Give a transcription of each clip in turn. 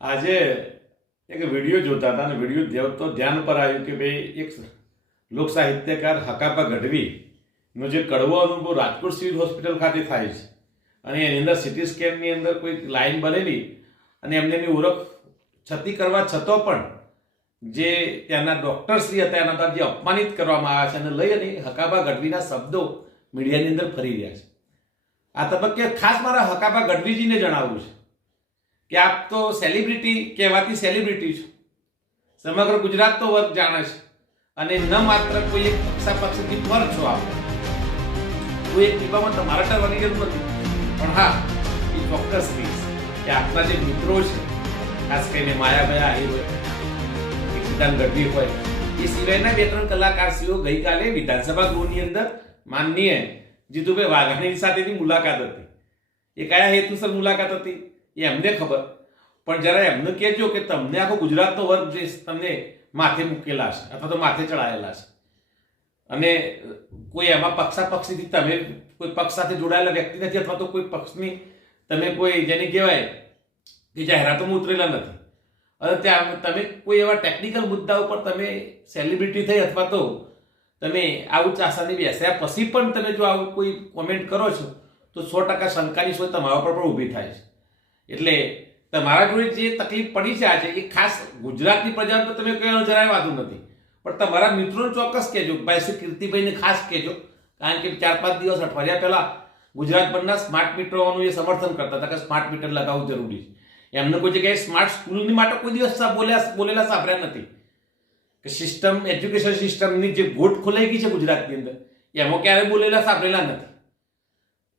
આજે એક વીડિયો જોતા હતા અને વીડિયો તો ધ્યાન પર આવ્યું કે ભાઈ એક લોક સાહિત્યકાર હકાપા ગઢવીનો જે કડવો અનુભવ રાજકોટ સિવિલ હોસ્પિટલ ખાતે થાય છે. અને એની અંદર સિટી સ્કેનની અંદર કોઈ લાઈન બનેલી અને એમને એની ઓળખ છતી કરવા છતાં પણ જે ત્યાંના ડૉક્ટરશ્રી હતા, એના દ્વારા જે અપમાનિત કરવામાં આવ્યા છે અને લઈ અને હકાબા ગઢવીના શબ્દો મીડિયાની અંદર ફરી રહ્યા છે. આ તબક્કે ખાસ મારા હકાબા ગઢવીજીને જણાવવું છે. કે આપ તો સેલિબ્રિટી કહેવાતી સેલિબ્રિટી છો. સમગ્ર ગુજરાત તો વર્ગ જાણે છે. અને ન માત્ર કોઈ એક પક્ષા પક્ષથી પર છો આપ. કોઈ એક ટીપામાં તમારા ટરવાની જરૂર નથી. પણ હા, એ ચોક્કસ કહીશ કે આપના જે મિત્રો છે, ખાસ કરીને માયાભાઈ આહિર હોય એકદાન ગઢવી હોય, એ સિવાયના બે ત્રણ કલાકારશ્રીઓ ગઈકાલે વિધાનસભા ગૃહની અંદર માનનીય જીતુભાઈ વાઘાણી સાથેની મુલાકાત હતી. એ કયા હેતુસર મુલાકાત હતી? એ એમને ખબર. પણ જરા એમને કહેજો કે તમને આખો ગુજરાતનો વર્ગ જે તમને માથે મૂકેલા છે, અથવા તો માથે ચડાયેલા છે. અને કોઈ એમાં પક્ષાપક્ષીથી તમે કોઈ પક્ષ સાથે જોડાયેલા વ્યક્તિ નથી, અથવા તો કોઈ પક્ષની તમે કોઈ જેને કહેવાય કે જાહેરાતોમાં ઉતરેલા નથી. અને ત્યાં તમે કોઈ એવા ટેકનિકલ મુદ્દા ઉપર તમે સેલિબ્રિટી થઈ અથવા તો તમે આવું ચાસાની બેસ્યા પછી પણ તમે જો આવું કોઈ કોમેન્ટ કરો છો, તો સો ટકા શંકાની સોય તમારા પર પણ ઊભી થાય છે. એટલે તમારા જોડે જે તકલીફ પડી છે આજે, એ ખાસ ગુજરાતની પ્રજા તો તમે કહેવાનું જરાય વાંધો નથી. પણ તમારા મિત્રોને ચોક્કસ કહેજો ભાઈ શ્રી કીર્તિભાઈને ખાસ કહેજો. કારણ કે ચાર પાંચ દિવસ અઠવાડિયા પહેલા ગુજરાતભરના સ્માર્ટ મીટરોનું એ સમર્થન કરતા હતા કે સ્માર્ટ મીટર લગાવવું જરૂરી છે. એમને કોઈ જગ્યાએ સ્માર્ટ સ્કૂલની માટે કોઈ દિવસ બોલ્યા બોલેલા સાંભળ્યા નથી. કે સિસ્ટમ એજ્યુકેશન સિસ્ટમની જે ગોટ ખોલાઈ ગઈ છે ગુજરાતની અંદર, એમાં ક્યારે બોલેલા સાંભળેલા નથી.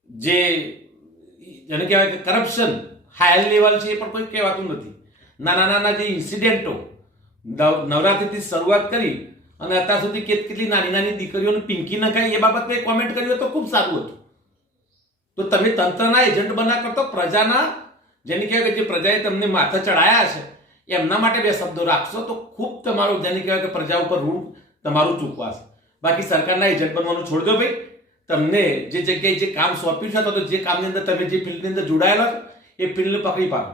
જે જેને કહેવાય કે કરપ્શન હાયર લેવલ છે એ પણ કોઈ કહેવાતું નથી. નાના નાના જે ઇન્સિડેન્ટો નવ- નવરાત્રિથી શરૂઆત કરી અને અત્યાર સુધી કેટ કેટલી નાની નાની દીકરીઓને પિંકી નખાય એ બાબતે કોમેન્ટ કર્યો તો ખૂબ સારું હતું. તો તમે તંત્રના એજન્ટ બના કરતો પ્રજાના, જેને કહેવાય કે જે પ્રજાએ તમને માથા ચડાયા છે, એમના માટે બે શબ્દો રાખશો તો ખૂબ તમારું, જેને કહેવાય કે પ્રજા ઉપર ઋણ તમારું ચૂકવાશે. બાકી સરકારના એજન્ટ બનવાનું છોડજો ભાઈ. તમને જે જગ્યાએ જે કામ સોંપ્યું છે તો જે કામની અંદર તમે જે ફિલ્ડની અંદર જોડાયેલા છો એ ફિલ્ડને પકડી પાડો.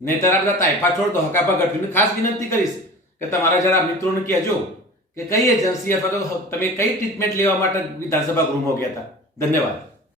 નહીતર આ બધા તાઇફા છોડ તો હકાપા ગઢવીને ખાસ વિનંતી કરીશ કે તમારા જરા મિત્રોને કહેજો કે કઈ એજન્સી અથવા તો તમે કઈ ટ્રીટમેન્ટ લેવા માટે વિધાનસભા ગૃહમાં ગયા હતા? ધન્યવાદ.